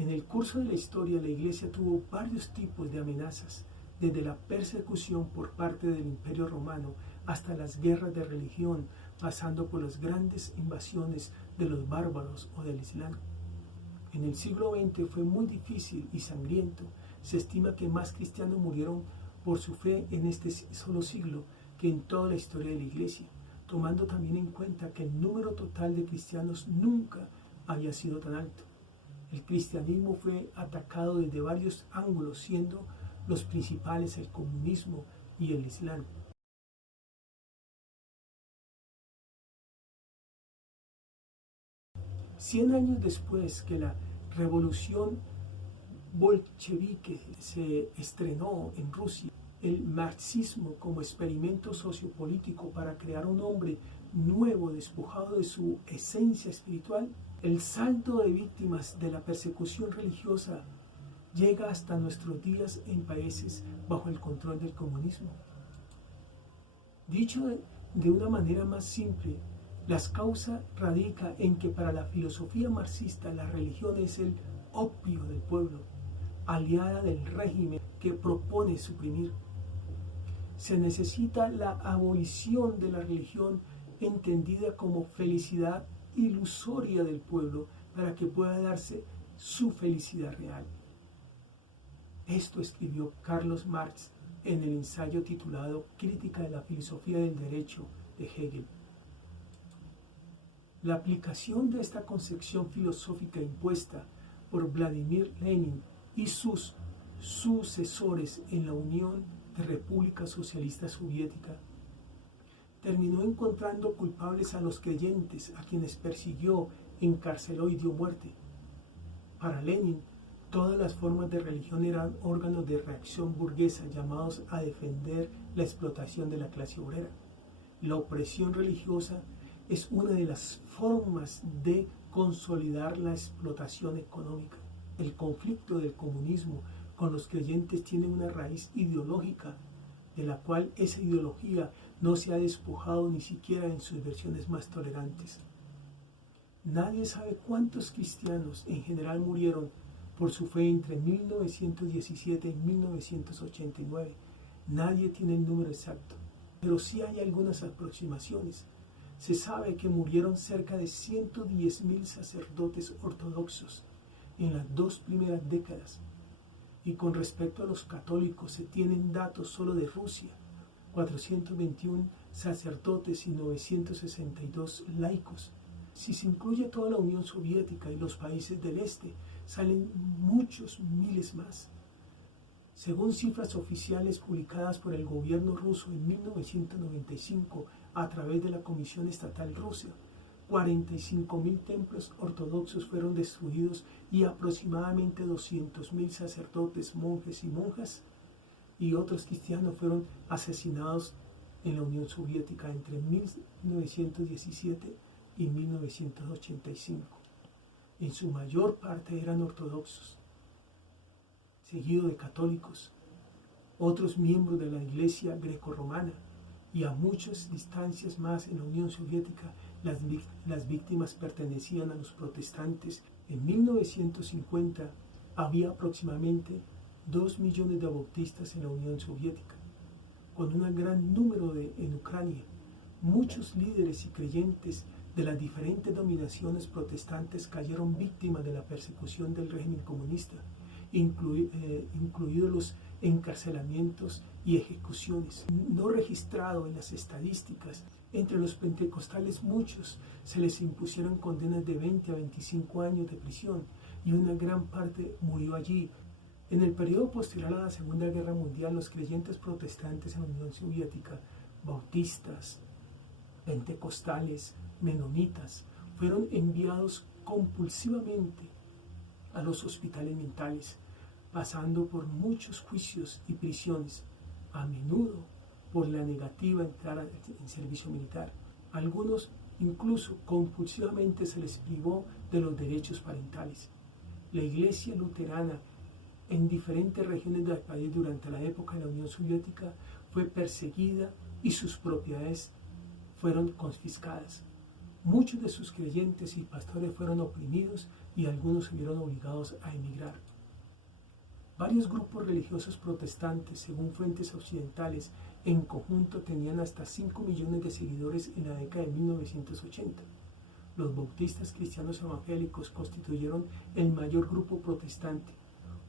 En el curso de la historia, la Iglesia tuvo varios tipos de amenazas, desde la persecución por parte del Imperio Romano hasta las guerras de religión, pasando por las grandes invasiones de los bárbaros o del Islam. En el siglo XX fue muy difícil y sangriento. Se estima que más cristianos murieron por su fe en este solo siglo que en toda la historia de la Iglesia, tomando también en cuenta que el número total de cristianos nunca había sido tan alto. El cristianismo fue atacado desde varios ángulos, siendo los principales el comunismo y el Islam. Cien años después que la revolución bolchevique se estrenó en Rusia, el marxismo como experimento sociopolítico para crear un hombre nuevo despojado de su esencia espiritual, el saldo de víctimas de la persecución religiosa llega hasta nuestros días en países bajo el control del comunismo. Dicho de una manera más simple, la causa radica en que para la filosofía marxista la religión es el opio del pueblo, aliada del régimen que propone suprimir. Se necesita la abolición de la religión entendida como felicidad ilusoria del pueblo para que pueda darse su felicidad real. Esto escribió Carlos Marx en el ensayo titulado Crítica de la filosofía del derecho de Hegel. La aplicación de esta concepción filosófica impuesta por Vladimir Lenin y sus sucesores en la Unión de Repúblicas Socialistas Soviéticas terminó encontrando culpables a los creyentes, a quienes persiguió, encarceló y dio muerte. Para Lenin, todas las formas de religión eran órganos de reacción burguesa llamados a defender la explotación de la clase obrera. La opresión religiosa es una de las formas de consolidar la explotación económica. El conflicto del comunismo con los creyentes tiene una raíz ideológica, de la cual esa ideología no se ha despojado ni siquiera en sus versiones más tolerantes. Nadie sabe cuántos cristianos en general murieron por su fe entre 1917 y 1989. Nadie tiene el número exacto, pero sí hay algunas aproximaciones. Se sabe que murieron cerca de 110.000 sacerdotes ortodoxos en las 2 primeras décadas. Y con respecto a los católicos, se tienen datos solo de Rusia: 421 sacerdotes y 962 laicos. Si se incluye toda la Unión Soviética y los países del Este, salen muchos miles más. Según cifras oficiales publicadas por el gobierno ruso en 1995 a través de la Comisión Estatal Rusa, 45.000 templos ortodoxos fueron destruidos y aproximadamente 200.000 sacerdotes, monjes y monjas y otros cristianos fueron asesinados en la Unión Soviética entre 1917 y 1985. En su mayor parte eran ortodoxos, seguido de católicos, otros miembros de la Iglesia grecorromana, y a muchas distancias más en la Unión Soviética las víctimas pertenecían a los protestantes. En 1950 había aproximadamente 2 millones de bautistas en la Unión Soviética, con un gran número en Ucrania. Muchos líderes y creyentes de las diferentes dominaciones protestantes cayeron víctimas de la persecución del régimen comunista, incluidos los encarcelamientos y ejecuciones. No registrado en las estadísticas, entre los pentecostales muchos se les impusieron condenas de 20 a 25 años de prisión y una gran parte murió allí. En el periodo posterior a la Segunda Guerra Mundial, los creyentes protestantes en la Unión Soviética, bautistas, pentecostales, menonitas, fueron enviados compulsivamente a los hospitales mentales, pasando por muchos juicios y prisiones, a menudo por la negativa a entrar en servicio militar. Algunos incluso compulsivamente se les privó de los derechos parentales. La Iglesia luterana en diferentes regiones del país durante la época de la Unión Soviética fue perseguida y sus propiedades fueron confiscadas. Muchos de sus creyentes y pastores fueron oprimidos y algunos se vieron obligados a emigrar. Varios grupos religiosos protestantes, según fuentes occidentales, en conjunto tenían hasta 5 millones de seguidores en la década de 1980. Los bautistas cristianos evangélicos constituyeron el mayor grupo protestante,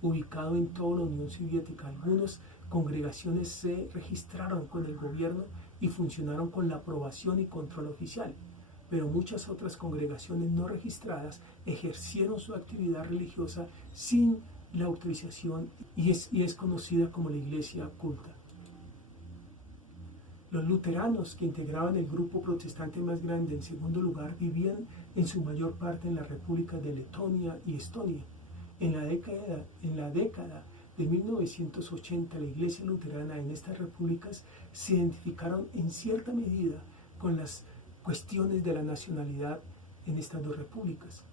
ubicado en toda la Unión Soviética. Algunas congregaciones se registraron con el gobierno y funcionaron con la aprobación y control oficial, pero muchas otras congregaciones no registradas ejercieron su actividad religiosa sin la autorización y es conocida como la iglesia oculta. Los luteranos, que integraban el grupo protestante más grande, en segundo lugar, vivían en su mayor parte en las repúblicas de Letonia y Estonia. En la década de 1980, la iglesia luterana en estas repúblicas se identificaron en cierta medida con las cuestiones de la nacionalidad en estas dos repúblicas.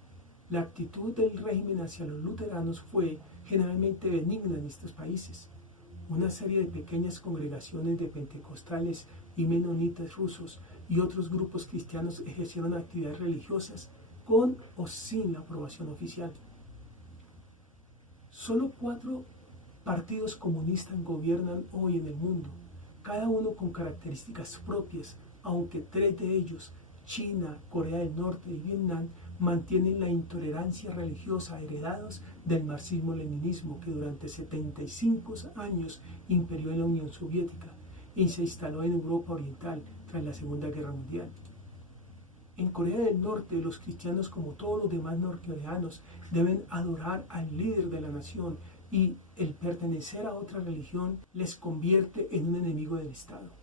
La actitud del régimen hacia los luteranos fue generalmente benigna en estos países. Una serie de pequeñas congregaciones de pentecostales y menonitas rusos y otros grupos cristianos ejercieron actividades religiosas con o sin la aprobación oficial. Solo 4 partidos comunistas gobiernan hoy en el mundo, cada uno con características propias, aunque 3 de ellos, China, Corea del Norte y Vietnam, mantienen la intolerancia religiosa heredados del marxismo-leninismo que durante 75 años imperió en la Unión Soviética y se instaló en Europa Oriental tras la Segunda Guerra Mundial. En Corea del Norte, los cristianos, como todos los demás norcoreanos, deben adorar al líder de la nación y el pertenecer a otra religión les convierte en un enemigo del Estado.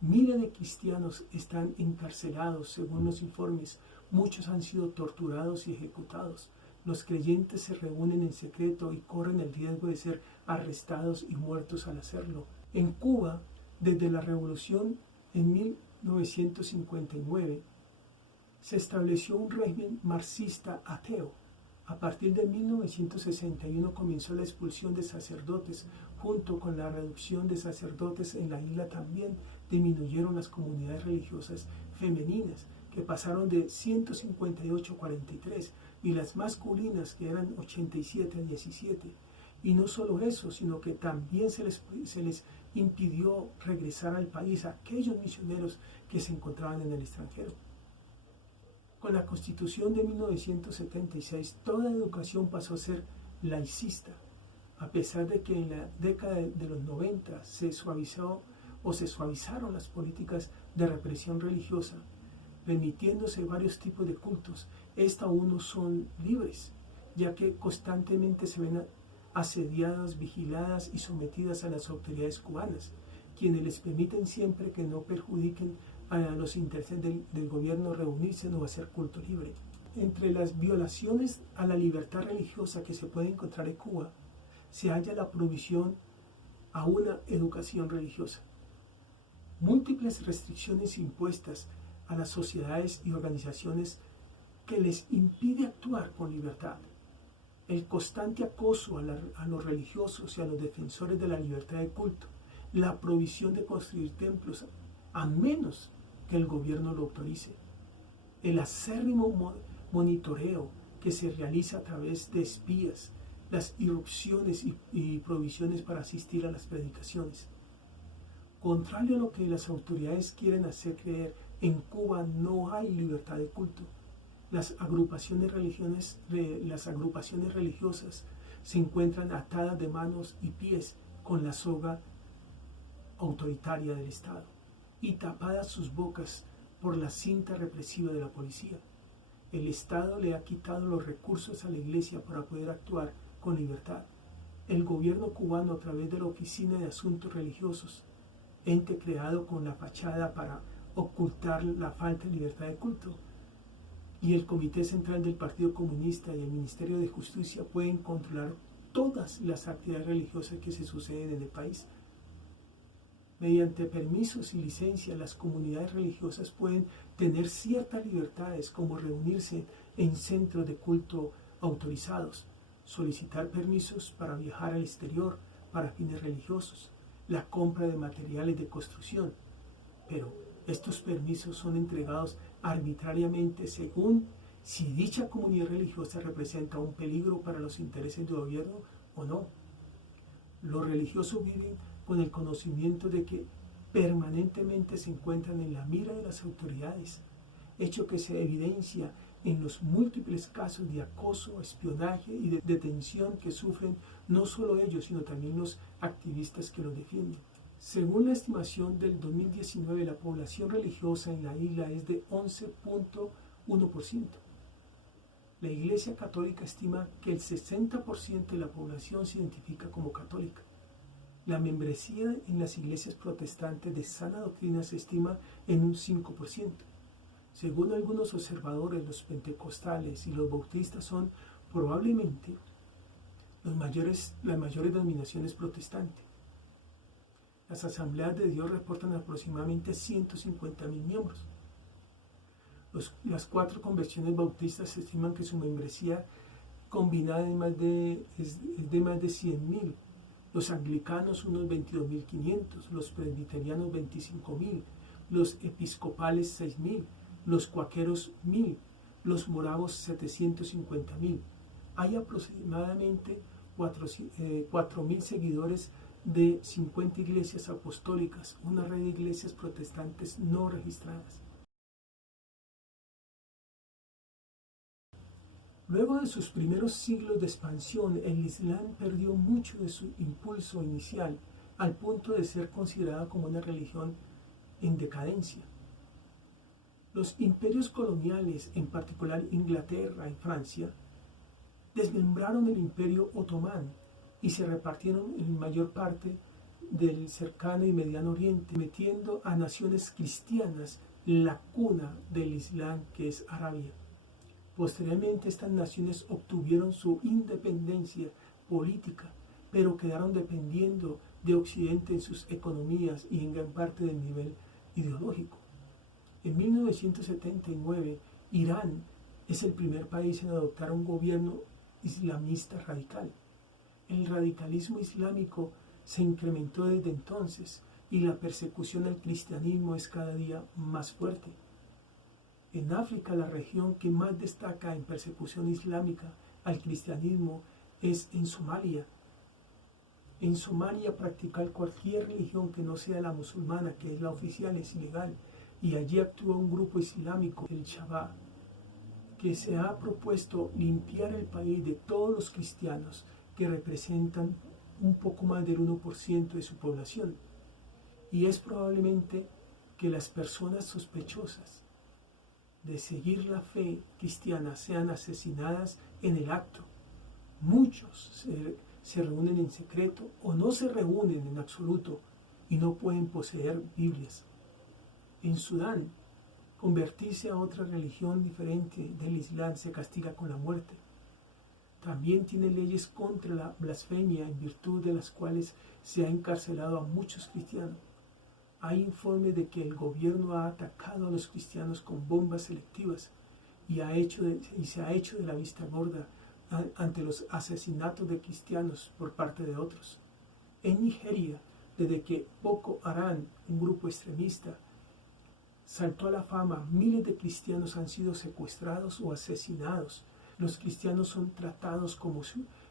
Miles de cristianos están encarcelados, según los informes. Muchos han sido torturados y ejecutados. Los creyentes se reúnen en secreto y corren el riesgo de ser arrestados y muertos al hacerlo. En Cuba, desde la revolución en 1959, se estableció un régimen marxista ateo. A partir de 1961 comenzó la expulsión de sacerdotes. Junto con la reducción de sacerdotes en la isla también disminuyeron las comunidades religiosas femeninas, que pasaron de 158 a 43, y las masculinas, que eran 87 a 17. Y no solo eso, sino que también se les impidió regresar al país a aquellos misioneros que se encontraban en el extranjero. Con la Constitución de 1976, toda educación pasó a ser laicista, a pesar de que en la década de los 90 se suavizaron las políticas de represión religiosa, permitiéndose varios tipos de cultos. Estas aún no son libres, ya que constantemente se ven asediadas, vigiladas y sometidas a las autoridades cubanas, quienes les permiten siempre que no perjudiquen a los intereses del gobierno reunirse o hacer culto libre. Entre las violaciones a la libertad religiosa que se puede encontrar en Cuba, se halla la provisión a una educación religiosa. Múltiples restricciones impuestas a las sociedades y organizaciones que les impide actuar con libertad. El constante acoso a los religiosos y a los defensores de la libertad de culto. La prohibición de construir templos a menos que el gobierno lo autorice. El acérrimo monitoreo que se realiza a través de espías. Las irrupciones y prohibiciones para asistir a las predicaciones. Contrario a lo que las autoridades quieren hacer creer, en Cuba no hay libertad de culto. Las agrupaciones religiosas se encuentran atadas de manos y pies con la soga autoritaria del Estado y tapadas sus bocas por la cinta represiva de la policía. El Estado le ha quitado los recursos a la Iglesia para poder actuar con libertad. El gobierno cubano, a través de la Oficina de Asuntos Religiosos, ente creado con la fachada para ocultar la falta de libertad de culto, y el Comité Central del Partido Comunista y el Ministerio de Justicia pueden controlar todas las actividades religiosas que se suceden en el país. Mediante permisos y licencias, las comunidades religiosas pueden tener ciertas libertades, como reunirse en centros de culto autorizados, solicitar permisos para viajar al exterior para fines religiosos, la compra de materiales de construcción, pero estos permisos son entregados arbitrariamente según si dicha comunidad religiosa representa un peligro para los intereses del gobierno o no. Los religiosos viven con el conocimiento de que permanentemente se encuentran en la mira de las autoridades, hecho que se evidencia en los múltiples casos de acoso, espionaje y de detención que sufren no solo ellos, sino también los activistas que los defienden. Según la estimación del 2019, la población religiosa en la isla es de 11.1%. La Iglesia Católica estima que el 60% de la población se identifica como católica. La membresía en las iglesias protestantes de sana doctrina se estima en un 5%. Según algunos observadores, los pentecostales y los bautistas son probablemente las mayores denominaciones protestantes. Las asambleas de Dios reportan aproximadamente 150,000 miembros. Las 4 conversiones bautistas estiman que su membresía combinada es de más de 100,000. Los anglicanos unos 22,500, los presbiterianos 25,000, los episcopales 6,000, los cuáqueros 1,000, los moravos 750,000. Hay aproximadamente 4,000 seguidores de 50 iglesias apostólicas, una red de iglesias protestantes no registradas. Luego de sus primeros siglos de expansión, el Islam perdió mucho de su impulso inicial, al punto de ser considerada como una religión en decadencia. Los imperios coloniales, en particular Inglaterra y Francia, desmembraron el imperio otomano y se repartieron en mayor parte del cercano y mediano oriente, metiendo a naciones cristianas la cuna del Islam, que es Arabia. Posteriormente estas naciones obtuvieron su independencia política, pero quedaron dependiendo de Occidente en sus economías y en gran parte del nivel ideológico. En 1979, Irán es el primer país en adoptar un gobierno islamista radical. El radicalismo islámico se incrementó desde entonces y la persecución al cristianismo es cada día más fuerte. En África, la región que más destaca en persecución islámica al cristianismo es en Somalia. En Somalia, practicar cualquier religión que no sea la musulmana, que es la oficial, es ilegal. Y allí actúa un grupo islámico, el Shabab, que se ha propuesto limpiar el país de todos los cristianos que representan un poco más del 1% de su población. Y es probablemente que las personas sospechosas de seguir la fe cristiana sean asesinadas en el acto. Muchos se reúnen en secreto o no se reúnen en absoluto y no pueden poseer Biblias. En Sudán, convertirse a otra religión diferente del Islam se castiga con la muerte. También tiene leyes contra la blasfemia, en virtud de las cuales se ha encarcelado a muchos cristianos. Hay informes de que el gobierno ha atacado a los cristianos con bombas selectivas y se ha hecho de la vista gorda ante los asesinatos de cristianos por parte de otros. En Nigeria, desde que Boko Haram, un grupo extremista, saltó a la fama, miles de cristianos han sido secuestrados o asesinados. Los cristianos son tratados como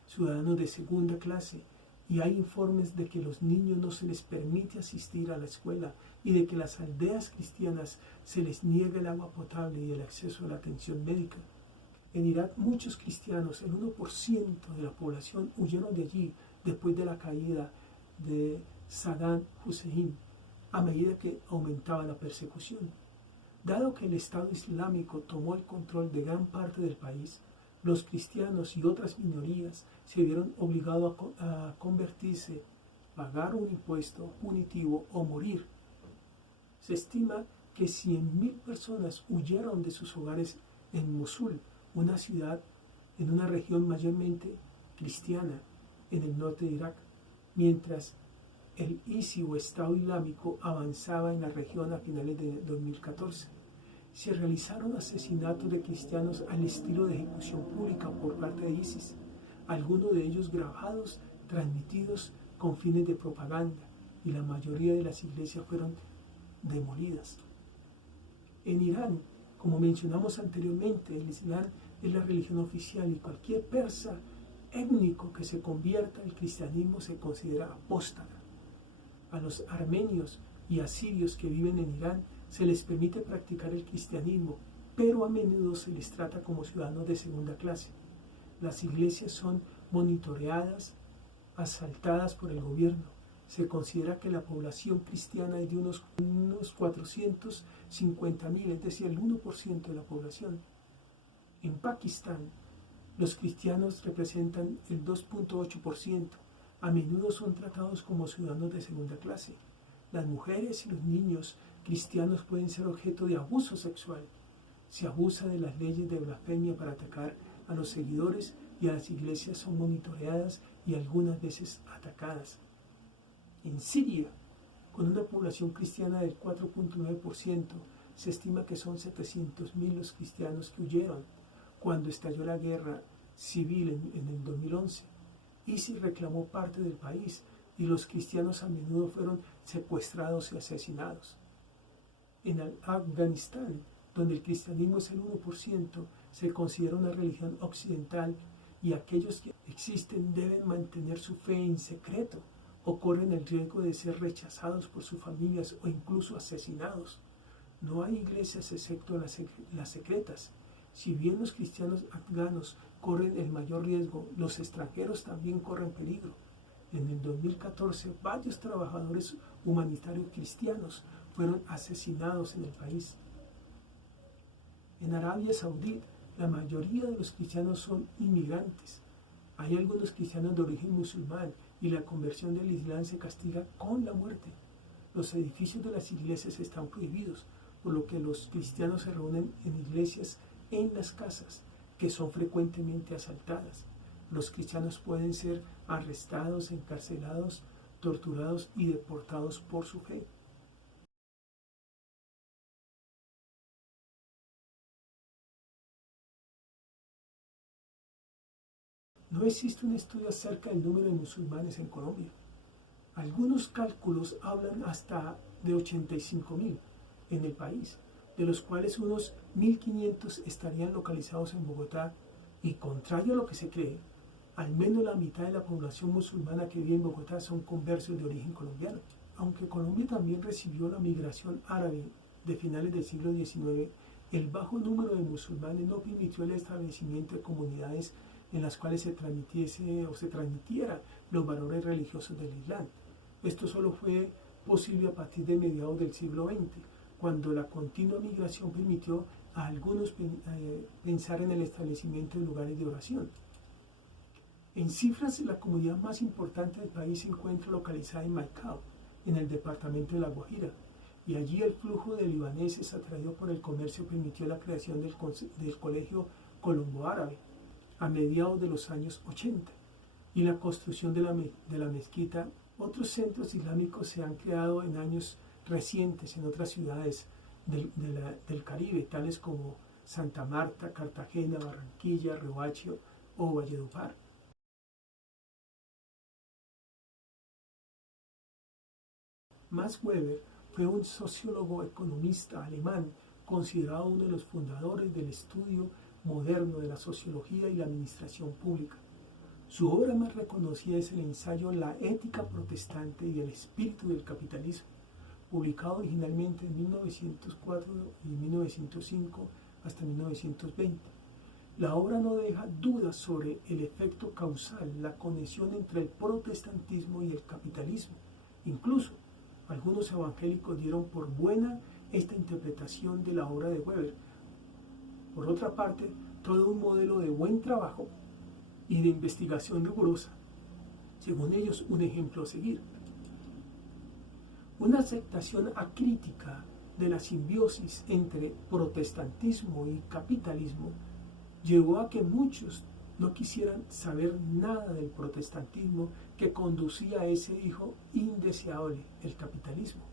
ciudadanos de segunda clase y hay informes de que a los niños no se les permite asistir a la escuela y de que a las aldeas cristianas se les niega el agua potable y el acceso a la atención médica. En Irak, muchos cristianos, el 1% de la población, huyeron de allí después de la caída de Saddam Hussein, a medida que aumentaba la persecución. Dado que el Estado Islámico tomó el control de gran parte del país, los cristianos y otras minorías se vieron obligados a convertirse, pagar un impuesto punitivo o morir. Se estima que 100,000 personas huyeron de sus hogares en Mosul, una ciudad en una región mayormente cristiana en el norte de Irak, mientras el ISIS o Estado Islámico avanzaba en la región a finales de 2014. Se realizaron asesinatos de cristianos al estilo de ejecución pública por parte de ISIS, algunos de ellos grabados, transmitidos con fines de propaganda, y la mayoría de las iglesias fueron demolidas. En Irán, Como mencionamos anteriormente, el Islam es la religión oficial y cualquier persa étnico que se convierta al cristianismo se considera apóstata. A los armenios y asirios que viven en Irán se les permite practicar el cristianismo, pero a menudo se les trata como ciudadanos de segunda clase. Las iglesias son monitoreadas, asaltadas por el gobierno. Se considera que la población cristiana es de unos 450.000, es decir, el 1% de la población. En Pakistán, los cristianos representan el 2.8%. A menudo son tratados como ciudadanos de segunda clase. Las mujeres y los niños cristianos pueden ser objeto de abuso sexual. Se abusa de las leyes de blasfemia para atacar a los seguidores y a las iglesias son monitoreadas y algunas veces atacadas. En Siria, con una población cristiana del 4.9%, se estima que son 700.000 los cristianos que huyeron cuando estalló la guerra civil en el 2011. ISIS reclamó parte del país y los cristianos a menudo fueron secuestrados y asesinados. En Afganistán, donde el cristianismo es el 1%, se considera una religión occidental y aquellos que existen deben mantener su fe en secreto o corren el riesgo de ser rechazados por sus familias o incluso asesinados. No hay iglesias excepto las secretas. Si bien los cristianos afganos corren el mayor riesgo, los extranjeros también corren peligro. En el 2014, varios trabajadores humanitarios cristianos fueron asesinados en el país. En Arabia Saudí, la mayoría de los cristianos son inmigrantes. Hay algunos cristianos de origen musulmán y la conversión del Islam se castiga con la muerte. Los edificios de las iglesias están prohibidos, por lo que los cristianos se reúnen en iglesias en las casas, que son frecuentemente asaltadas. Los cristianos pueden ser arrestados, encarcelados, torturados y deportados por su fe. No existe un estudio acerca del número de musulmanes en Colombia. Algunos cálculos hablan hasta de 85.000 en el país, de los cuales unos 1.500 estarían localizados en Bogotá y, contrario a lo que se cree, al menos la mitad de la población musulmana que vive en Bogotá son conversos de origen colombiano. Aunque Colombia también recibió la migración árabe de finales del siglo XIX, el bajo número de musulmanes no permitió el establecimiento de comunidades en las cuales se transmitiera los valores religiosos del Islam. Esto solo fue posible a partir de mediados del siglo XX, cuando la continua migración permitió a algunos pensar en el establecimiento de lugares de oración. En cifras, la comunidad más importante del país se encuentra localizada en Maicao, en el departamento de La Guajira, y allí el flujo de libaneses atraído por el comercio permitió la creación del Colegio Colombo Árabe a mediados de los años 80 y la construcción de la mezquita. Otros centros islámicos se han creado en años recientes en otras ciudades del Caribe, tales como Santa Marta, Cartagena, Barranquilla, Riohacha o Valledupar. Max Weber fue un sociólogo economista alemán considerado uno de los fundadores del estudio moderno de la sociología y la administración pública. Su obra más reconocida es el ensayo La ética protestante y el espíritu del capitalismo, publicado originalmente en 1904 y 1905 hasta 1920. La obra no deja dudas sobre el efecto causal, la conexión entre el protestantismo y el capitalismo. Incluso, algunos evangélicos dieron por buena esta interpretación de la obra de Weber. Por otra parte, todo un modelo de buen trabajo y de investigación rigurosa, según ellos, un ejemplo a seguir. Una aceptación acrítica de la simbiosis entre protestantismo y capitalismo llevó a que muchos no quisieran saber nada del protestantismo que conducía a ese hijo indeseable, el capitalismo.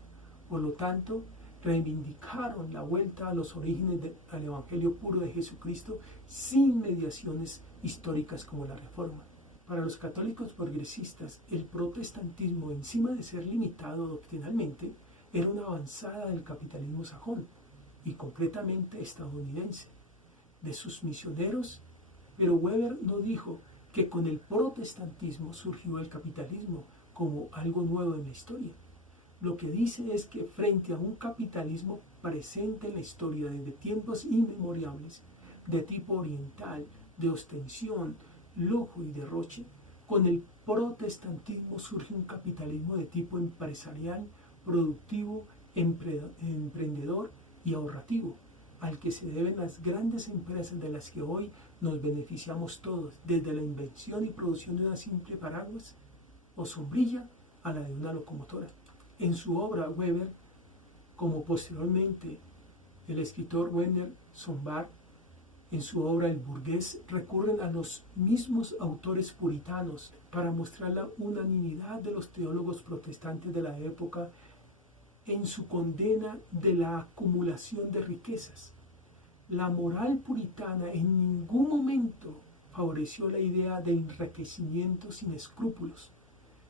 Por lo tanto, reivindicaron la vuelta a los orígenes al Evangelio puro de Jesucristo sin mediaciones históricas como la Reforma. Para los católicos progresistas, el protestantismo, encima de ser limitado doctrinalmente, era una avanzada del capitalismo sajón y concretamente estadounidense, de sus misioneros, pero Weber no dijo que con el protestantismo surgió el capitalismo como algo nuevo en la historia. Lo que dice es que frente a un capitalismo presente en la historia desde tiempos inmemoriales, de tipo oriental, de ostensión, lujo y derroche, con el protestantismo surge un capitalismo de tipo empresarial, productivo, emprendedor y ahorrativo, al que se deben las grandes empresas de las que hoy nos beneficiamos todos, desde la invención y producción de una simple paraguas o sombrilla a la de una locomotora. En su obra, Weber, como posteriormente el escritor Werner Sombart, en su obra El burgués, recurren a los mismos autores puritanos para mostrar la unanimidad de los teólogos protestantes de la época en su condena de la acumulación de riquezas. La moral puritana en ningún momento favoreció la idea de enriquecimiento sin escrúpulos,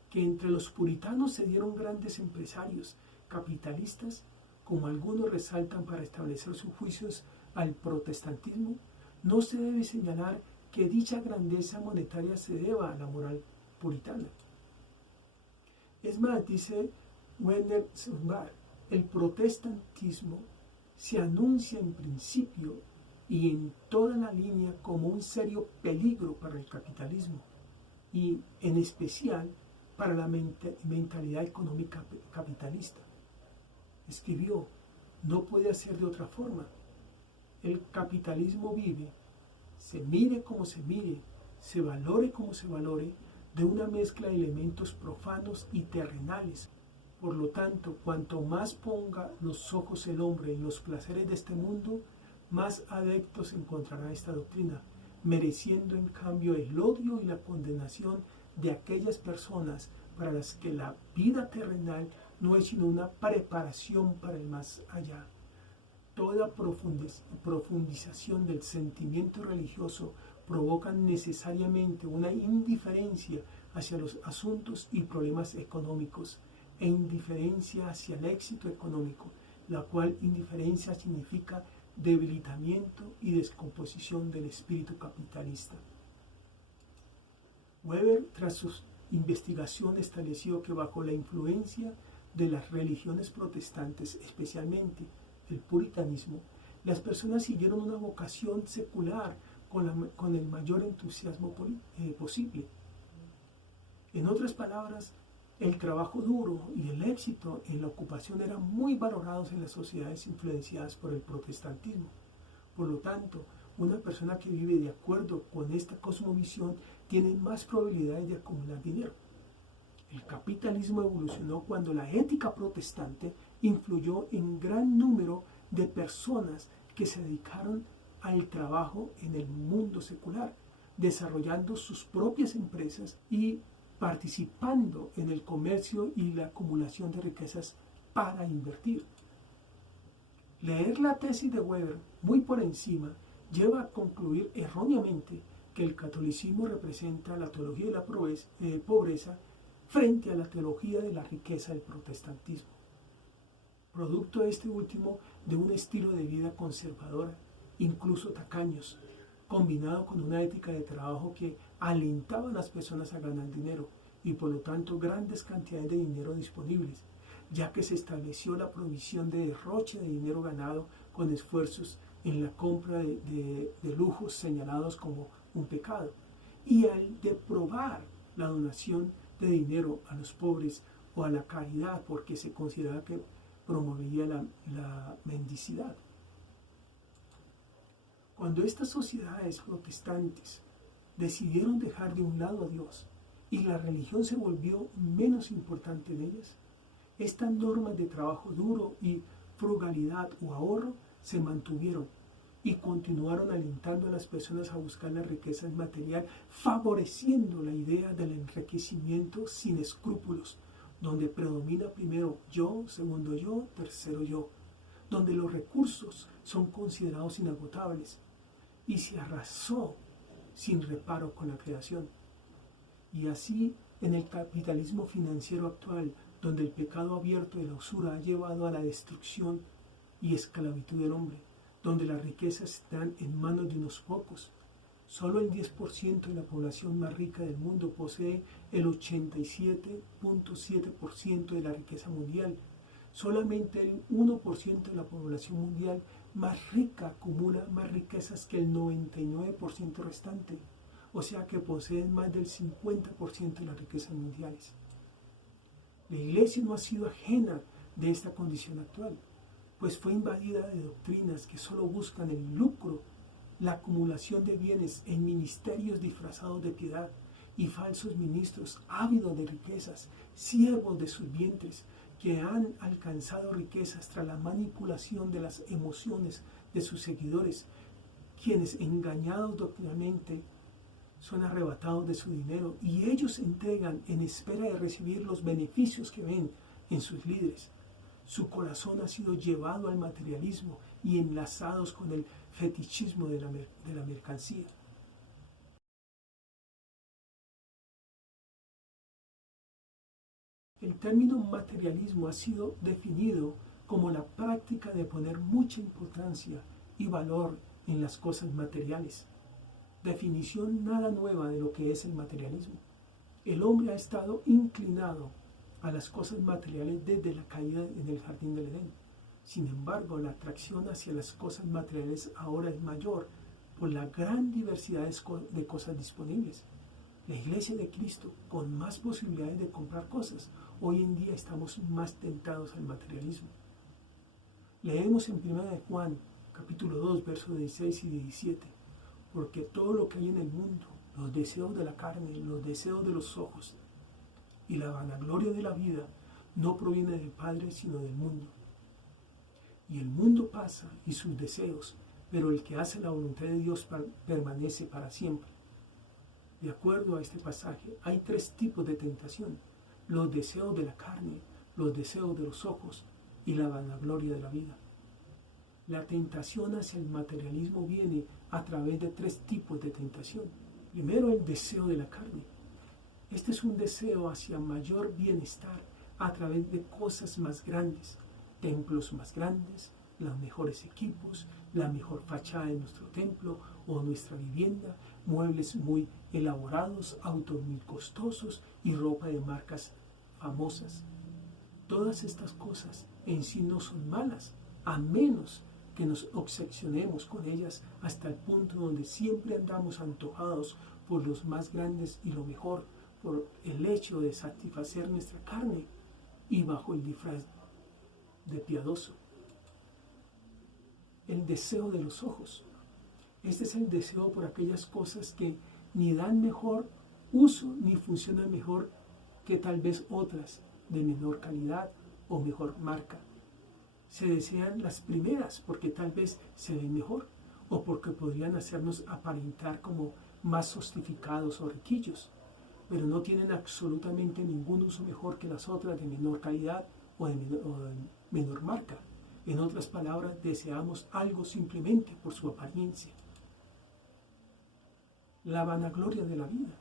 que entre los puritanos se dieron grandes empresarios capitalistas, como algunos resaltan para establecer sus juicios al protestantismo. No se debe señalar que dicha grandeza monetaria se deba a la moral puritana. Es más, dice Werner Sombart, el protestantismo se anuncia en principio y en toda la línea como un serio peligro para el capitalismo y en especial para la mentalidad económica capitalista. Escribió, no puede ser de otra forma. El capitalismo vive, se mire como se mire, se valore como se valore, de una mezcla de elementos profanos y terrenales. Por lo tanto, cuanto más ponga los ojos el hombre en los placeres de este mundo, más adeptos encontrará esta doctrina, mereciendo en cambio el odio y la condenación de aquellas personas para las que la vida terrenal no es sino una preparación para el más allá. Toda profundización del sentimiento religioso provoca necesariamente una indiferencia hacia los asuntos y problemas económicos e indiferencia hacia el éxito económico, la cual indiferencia significa debilitamiento y descomposición del espíritu capitalista. Weber, tras sus investigaciones, estableció que bajo la influencia de las religiones protestantes, especialmente el puritanismo, las personas siguieron una vocación secular con el mayor entusiasmo posible. En otras palabras, el trabajo duro y el éxito en la ocupación eran muy valorados en las sociedades influenciadas por el protestantismo. Por lo tanto, una persona que vive de acuerdo con esta cosmovisión tiene más probabilidades de acumular dinero. El capitalismo evolucionó cuando la ética protestante influyó en gran número de personas que se dedicaron al trabajo en el mundo secular, desarrollando sus propias empresas y participando en el comercio y la acumulación de riquezas para invertir. Leer la tesis de Weber muy por encima lleva a concluir erróneamente que el catolicismo representa la teología de la pobreza frente a la teología de la riqueza del protestantismo, producto este último de un estilo de vida conservadora, incluso tacaños, combinado con una ética de trabajo que alentaba a las personas a ganar dinero y por lo tanto grandes cantidades de dinero disponibles, ya que se estableció la prohibición de derroche de dinero ganado con esfuerzos en la compra de lujos señalados como un pecado, y al deprobar la donación de dinero a los pobres o a la caridad porque se consideraba que promovía la mendicidad. Cuando estas sociedades protestantes decidieron dejar de un lado a Dios y la religión se volvió menos importante en ellas, estas normas de trabajo duro y frugalidad o ahorro se mantuvieron y continuaron alentando a las personas a buscar la riqueza material, favoreciendo la idea del enriquecimiento sin escrúpulos, donde predomina primero yo, segundo yo, tercero yo, donde los recursos son considerados inagotables y se arrasó sin reparo con la creación. Y así, en el capitalismo financiero actual, donde el pecado abierto de la usura ha llevado a la destrucción y esclavitud del hombre, donde las riquezas están en manos de unos pocos. Solo el 10% de la población más rica del mundo posee el 87.7% de la riqueza mundial. Solamente el 1% de la población mundial más rica acumula más riquezas que el 99% restante, o sea que poseen más del 50% de las riquezas mundiales. La Iglesia no ha sido ajena de esta condición actual, pues fue invadida de doctrinas que solo buscan el lucro, la acumulación de bienes en ministerios disfrazados de piedad y falsos ministros ávidos de riquezas, siervos de sus vientres, que han alcanzado riquezas tras la manipulación de las emociones de sus seguidores, quienes engañados doctrinalmente son arrebatados de su dinero y ellos se entregan en espera de recibir los beneficios que ven en sus líderes. Su corazón ha sido llevado al materialismo y enlazados con el fetichismo de la mercancía. El término materialismo ha sido definido como la práctica de poner mucha importancia y valor en las cosas materiales. Definición nada nueva de lo que es el materialismo. El hombre ha estado inclinado a las cosas materiales desde la caída en el jardín del Edén. Sin embargo, la atracción hacia las cosas materiales ahora es mayor por la gran diversidad de cosas disponibles. La Iglesia de Cristo, con más posibilidades de comprar cosas, hoy en día estamos más tentados al materialismo. Leemos en 1 de Juan, capítulo 2, versos 16 y 17, porque todo lo que hay en el mundo, los deseos de la carne, los deseos de los ojos y la vanagloria de la vida, no proviene del Padre, sino del mundo. Y el mundo pasa y sus deseos, pero el que hace la voluntad de Dios permanece para siempre. De acuerdo a este pasaje, hay tres tipos de tentación: los deseos de la carne, los deseos de los ojos y la vanagloria de la vida. La tentación hacia el materialismo viene a través de tres tipos de tentación. Primero, el deseo de la carne. Este es un deseo hacia mayor bienestar a través de cosas más grandes, templos más grandes, los mejores equipos, la mejor fachada de nuestro templo o nuestra vivienda, muebles muy elaborados, autos muy costosos y ropa de marcas famosas. Todas estas cosas en sí no son malas, a menos que nos obsesionemos con ellas hasta el punto donde siempre andamos antojados por los más grandes y lo mejor, por el hecho de satisfacer nuestra carne y bajo el disfraz de piadoso. El deseo de los ojos. Este es el deseo por aquellas cosas que ni dan mejor uso ni funcionan mejor que tal vez otras de menor calidad o mejor marca. Se desean las primeras porque tal vez se ven mejor o porque podrían hacernos aparentar como más sofisticados o riquillos, pero no tienen absolutamente ningún uso mejor que las otras de menor calidad o de menor marca. En otras palabras, deseamos algo simplemente por su apariencia. La vanagloria de la vida.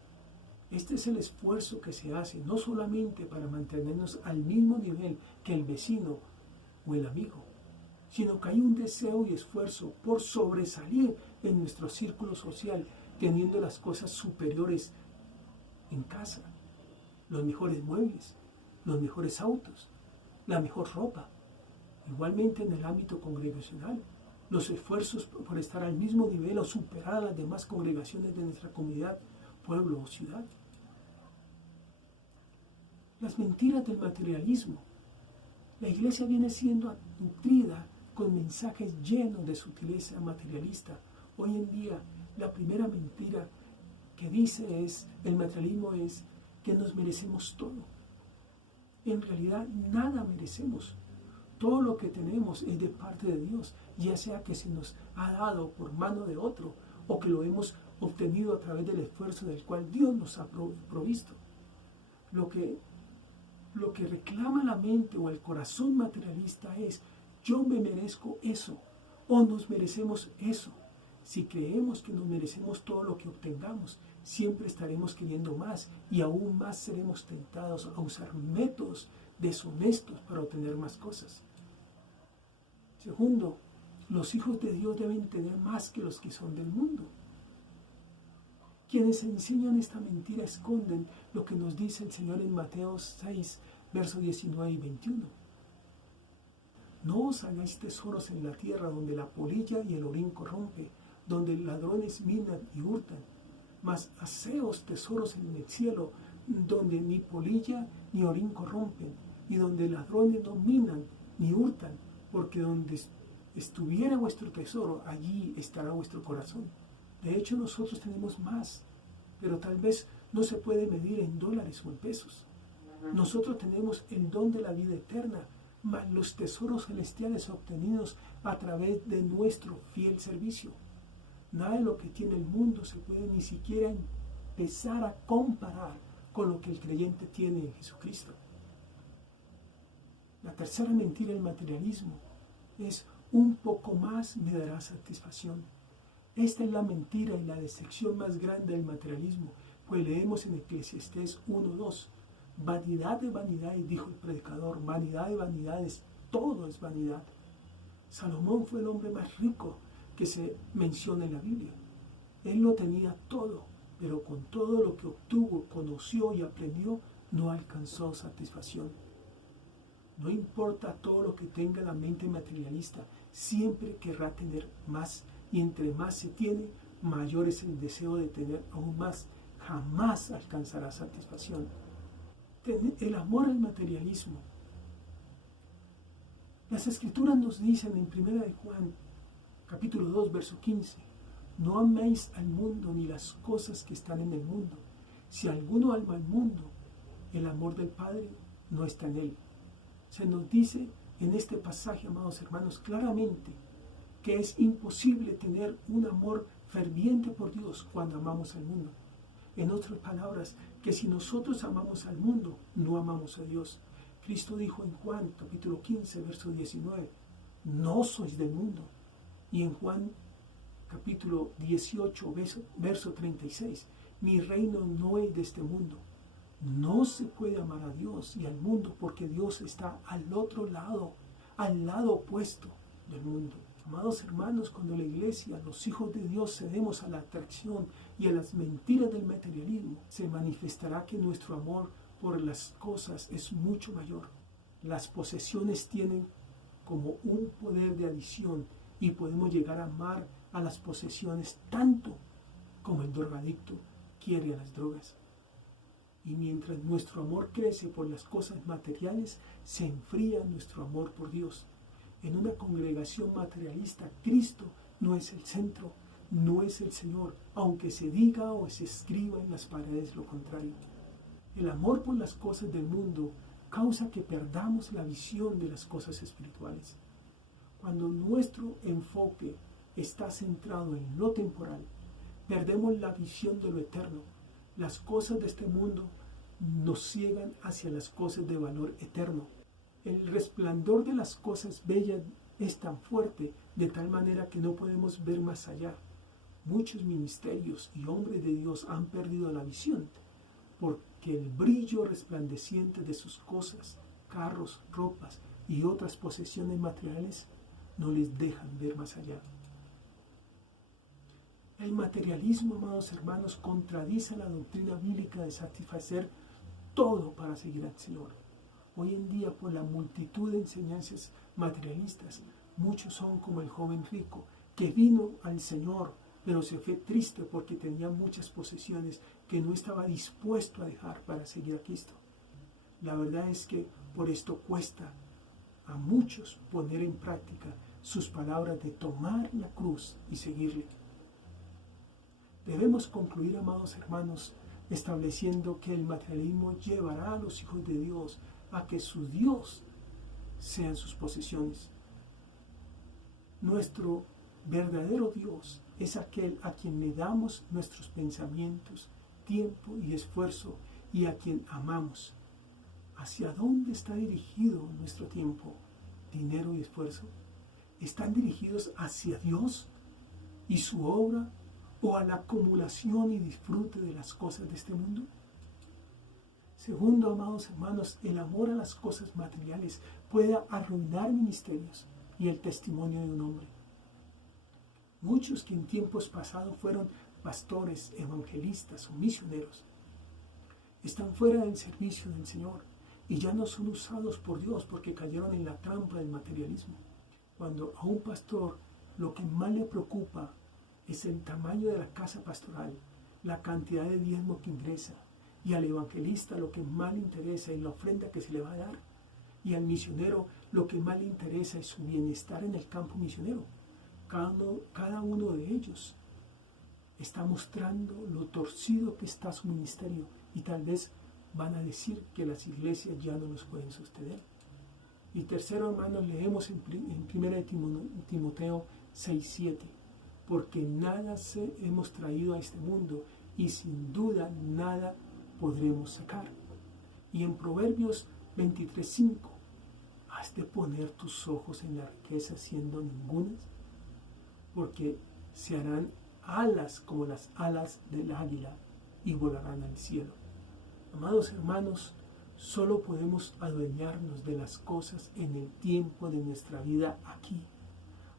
Este es el esfuerzo que se hace no solamente para mantenernos al mismo nivel que el vecino o el amigo, sino que hay un deseo y esfuerzo por sobresalir en nuestro círculo social, teniendo las cosas superiores en casa, los mejores muebles, los mejores autos, la mejor ropa. Igualmente en el ámbito congregacional, los esfuerzos por estar al mismo nivel o superar a las demás congregaciones de nuestra comunidad, pueblo o ciudad. Las mentiras del materialismo. La Iglesia viene siendo nutrida con mensajes llenos de sutileza materialista. Hoy en día, la primera mentira que dice el materialismo es que nos merecemos todo. En realidad, nada merecemos. Todo lo que tenemos es de parte de Dios, ya sea que se nos ha dado por mano de otro o que lo hemos obtenido a través del esfuerzo del cual Dios nos ha provisto. Lo que reclama la mente o el corazón materialista es: yo me merezco eso o nos merecemos eso. Si creemos que nos merecemos todo lo que obtengamos, siempre estaremos queriendo más y aún más seremos tentados a usar métodos deshonestos para obtener más cosas. Segundo, los hijos de Dios deben tener más que los que son del mundo. Quienes enseñan esta mentira esconden lo que nos dice el Señor en Mateo 6, versos 19 y 21. No os hagáis tesoros en la tierra donde la polilla y el orín corrompe, donde ladrones minan y hurtan, mas haceos tesoros en el cielo, donde ni polilla ni orín corrompen, y donde ladrones no minan ni hurtan, porque donde estuviera vuestro tesoro, allí estará vuestro corazón. De hecho, nosotros tenemos más, pero tal vez no se puede medir en dólares o en pesos. Nosotros tenemos el don de la vida eterna, más los tesoros celestiales obtenidos a través de nuestro fiel servicio. Nada de lo que tiene el mundo se puede ni siquiera empezar a comparar con lo que el creyente tiene en Jesucristo. La tercera mentira del materialismo es: un poco más me dará satisfacción. Esta es la mentira y la decepción más grande del materialismo, pues leemos en Eclesiastés 1:2. Vanidad de vanidades, dijo el predicador, vanidad de vanidades, todo es vanidad. Salomón fue el hombre más rico que se menciona en la Biblia. Él lo tenía todo, pero con todo lo que obtuvo, conoció y aprendió, no alcanzó satisfacción. No importa todo lo que tenga la mente materialista, siempre querrá tener más, y entre más se tiene, mayor es el deseo de tener aún más. Jamás alcanzará satisfacción. El amor al materialismo. Las Escrituras nos dicen en 1 de Juan, capítulo 2, verso 15, no améis al mundo ni las cosas que están en el mundo. Si alguno ama al mundo, el amor del Padre no está en él. Se nos dice en este pasaje, amados hermanos, claramente que es imposible tener un amor ferviente por Dios cuando amamos al mundo. En otras palabras, que si nosotros amamos al mundo, no amamos a Dios. Cristo dijo en Juan capítulo 15, verso 19, no sois del mundo. Y en Juan capítulo 18, verso 36, mi reino no es de este mundo. No se puede amar a Dios y al mundo porque Dios está al otro lado, al lado opuesto del mundo. Amados hermanos, cuando la iglesia, los hijos de Dios, cedemos a la atracción y a las mentiras del materialismo, se manifestará que nuestro amor por las cosas es mucho mayor. Las posesiones tienen como un poder de adición y podemos llegar a amar a las posesiones tanto como el drogadicto quiere a las drogas. Y mientras nuestro amor crece por las cosas materiales, se enfría nuestro amor por Dios. En una congregación materialista, Cristo no es el centro, no es el Señor, aunque se diga o se escriba en las paredes lo contrario. El amor por las cosas del mundo causa que perdamos la visión de las cosas espirituales. Cuando nuestro enfoque está centrado en lo temporal, perdemos la visión de lo eterno. Las cosas de este mundo nos ciegan hacia las cosas de valor eterno. El resplandor de las cosas bellas es tan fuerte, de tal manera que no podemos ver más allá. Muchos ministerios y hombres de Dios han perdido la visión, porque el brillo resplandeciente de sus cosas, carros, ropas y otras posesiones materiales no les dejan ver más allá. El materialismo, amados hermanos, contradice la doctrina bíblica de satisfacer todo para seguir al Señor. Hoy en día, por la multitud de enseñanzas materialistas, muchos son como el joven rico, que vino al Señor, pero se fue triste porque tenía muchas posesiones que no estaba dispuesto a dejar para seguir a Cristo. La verdad es que por esto cuesta a muchos poner en práctica sus palabras de tomar la cruz y seguirle. Debemos concluir, amados hermanos, estableciendo que el materialismo llevará a los hijos de Dios a que su Dios sean sus posesiones. Nuestro verdadero Dios es aquel a quien le damos nuestros pensamientos, tiempo y esfuerzo, y a quien amamos. ¿Hacia dónde está dirigido nuestro tiempo, dinero y esfuerzo? ¿Están dirigidos hacia Dios y su obra, o a la acumulación y disfrute de las cosas de este mundo? Segundo, amados hermanos, el amor a las cosas materiales puede arruinar ministerios, y el testimonio de un hombre. Muchos que en tiempos pasados fueron pastores, evangelistas o misioneros, están fuera del servicio del Señor y ya no son usados por Dios porque cayeron en la trampa del materialismo. Cuando a un pastor lo que más le preocupa es el tamaño de la casa pastoral, la cantidad de diezmo que ingresa, y al evangelista lo que más le interesa es la ofrenda que se le va a dar, y al misionero lo que más le interesa es su bienestar en el campo misionero. Cada uno de ellos está mostrando lo torcido que está su ministerio, y tal vez van a decir que las iglesias ya no los pueden sostener. Y tercero, hermanos, leemos en 1 Timoteo 6:7, porque nada hemos traído a este mundo y sin duda nada podremos sacar. Y en Proverbios 23:5, ¿has de poner tus ojos en la riqueza siendo ningunas? Porque se harán alas como las alas del águila y volarán al cielo. Amados hermanos, solo podemos adueñarnos de las cosas en el tiempo de nuestra vida aquí.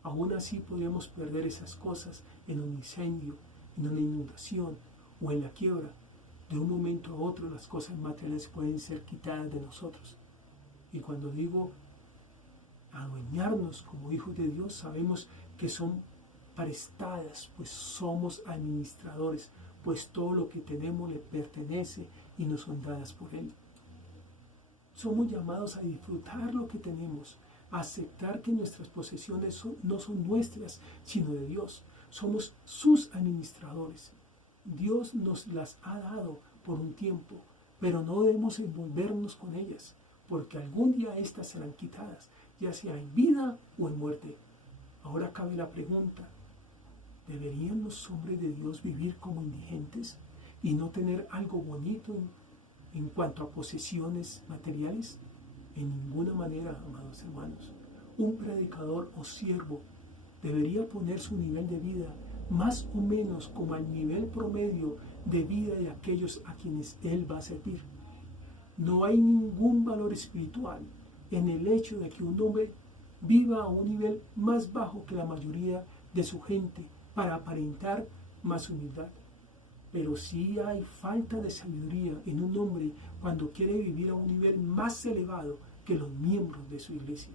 Aún así podemos perder esas cosas en un incendio, en una inundación o en la quiebra. De un momento a otro las cosas materiales pueden ser quitadas de nosotros. Y cuando digo adueñarnos como hijos de Dios, sabemos que son prestadas, pues somos administradores, pues todo lo que tenemos le pertenece y nos son dadas por Él. Somos llamados a disfrutar lo que tenemos, a aceptar que nuestras posesiones no son nuestras, sino de Dios. Somos sus administradores. Dios nos las ha dado por un tiempo, pero no debemos envolvernos con ellas, porque algún día éstas serán quitadas, ya sea en vida o en muerte. Ahora cabe la pregunta, ¿deberían los hombres de Dios vivir como indigentes y no tener algo bonito en cuanto a posesiones materiales? En ninguna manera, amados hermanos. Un predicador o siervo debería poner su nivel de vida más o menos como al nivel promedio de vida de aquellos a quienes él va a servir. No hay ningún valor espiritual en el hecho de que un hombre viva a un nivel más bajo que la mayoría de su gente para aparentar más humildad. Pero sí hay falta de sabiduría en un hombre cuando quiere vivir a un nivel más elevado que los miembros de su iglesia.